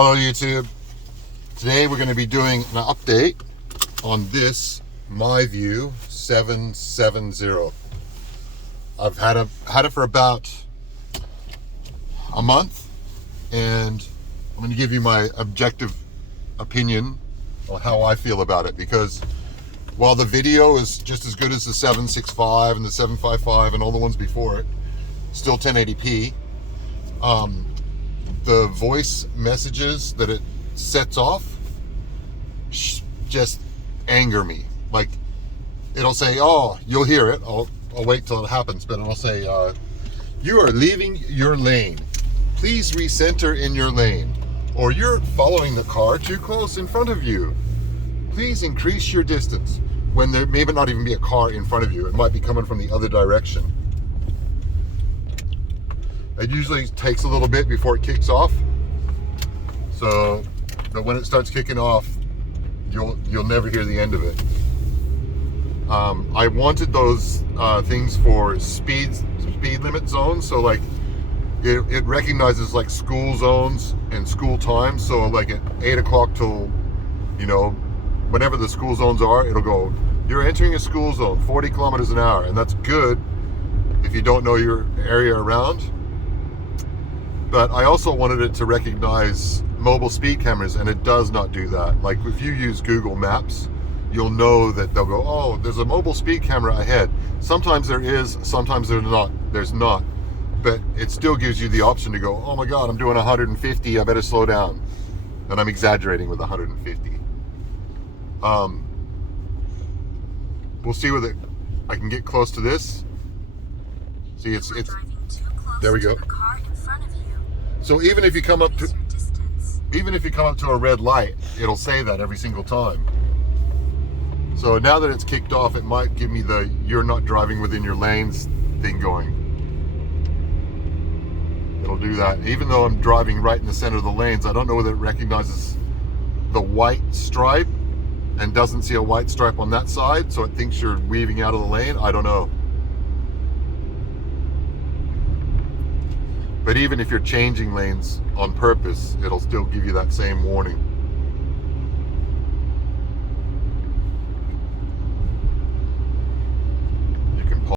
Hello YouTube. Today we're going to be doing an update on this MiVue 770. I've had it for about a month, and I'm going to give you my objective opinion on how I feel about it, because while the video is just as good as the 765 and the 755 and all the ones before it, still 1080p, the voice messages that it sets off just anger me. Like, it'll say, oh, you'll hear it, I'll wait till it happens, but it'll say, you are leaving your lane, please recenter in your lane, or you're following the car too close in front of you, please increase your distance, when there may not even be a car in front of you. It might be coming from the other direction. It usually takes a little bit before it kicks off. So, but when it starts kicking off, you'll never hear the end of it. I wanted those things for speed limit zones. So like, it recognizes like school zones and school times. So like at 8 o'clock till, whenever the school zones are, it'll go, you're entering a school zone, 40 kilometers an hour. And that's good if you don't know your area around. But I also wanted it to recognize mobile speed cameras, and it does not do that. Like if you use Google Maps, you'll know that they'll go, oh, there's a mobile speed camera ahead. Sometimes there is, sometimes there's not. But it still gives you the option to go, oh my God, I'm doing 150, I better slow down. And I'm exaggerating with 150. We'll see whether I can get close to this. See, it's there we go. So even if you come up to a red light, it'll say that every single time. So now that it's kicked off, it might give me the you're not driving within your lanes thing going. It'll do that. Even though I'm driving right in the center of the lanes, I don't know whether it recognizes the white stripe and doesn't see a white stripe on that side, so it thinks you're weaving out of the lane. I don't know. But even if you're changing lanes on purpose, it'll still give you that same warning.